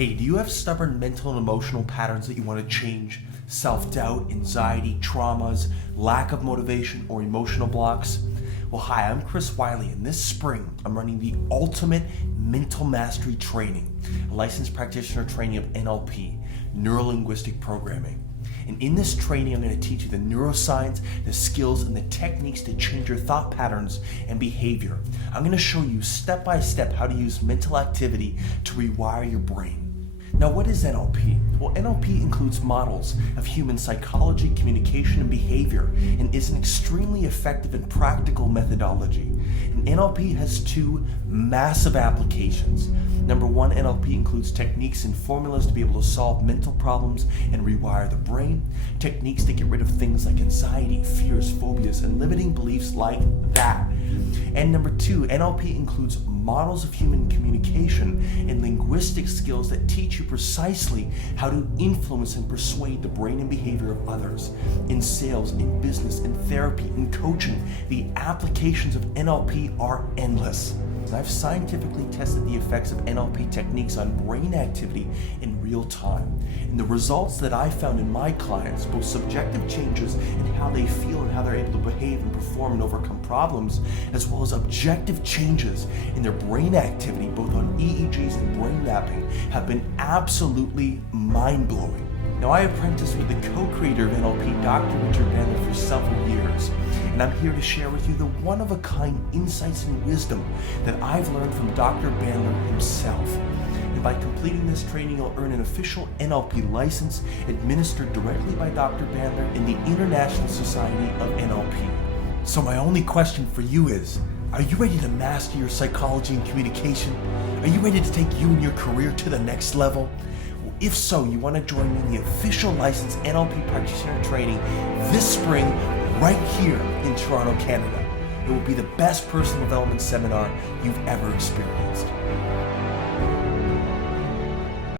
Hey, do you have stubborn mental and emotional patterns that you want to change? Self-doubt, anxiety, traumas, lack of motivation, or emotional blocks? Well, hi, I'm Wyllie, and this spring I'm running the ultimate mental mastery training, a licensed practitioner training of NLP, neuro-linguistic programming. And in this training, I'm going to teach you the neuroscience, the skills, and the techniques to change your thought patterns and behavior. I'm going to show you step by step how to use mental activity to rewire your brain. Now, what is NLP? Well, NLP includes models of human psychology, communication, and behavior, and is an extremely effective and practical methodology. And NLP has two massive applications. Number one, NLP includes techniques and formulas to be able to solve mental problems and rewire the brain, techniques to get rid of things like anxiety, fears, phobias, and limiting beliefs like that. And number two, NLP includes models of human communication and linguistic skills that teach you precisely how to influence and persuade the brain and behavior of others. In sales, in business, in therapy, in coaching, the applications of NLP are endless. I've scientifically tested the effects of NLP techniques on brain activity in real time. And the results that I found in my clients, both subjective changes in how they feel and how they're able to behave and perform and overcome problems, as well as objective changes in their brain activity, both on EEGs and brain mapping, have been absolutely mind-blowing. Now, I apprenticed with the co-creator of NLP, Dr. Richard Bandler, for several years, and I'm here to share with you the one-of-a-kind insights and wisdom that I've learned from Dr. Bandler himself. And by completing this training, you'll earn an official NLP license administered directly by Dr. Bandler in the International Society of NLP. So my only question for you is, are you ready to master your psychology and communication? Are you ready to take you and your career to the next level? If so, you want to join me in the official licensed NLP practitioner training this spring right here in Toronto, Canada. It will be the best personal development seminar you've ever experienced.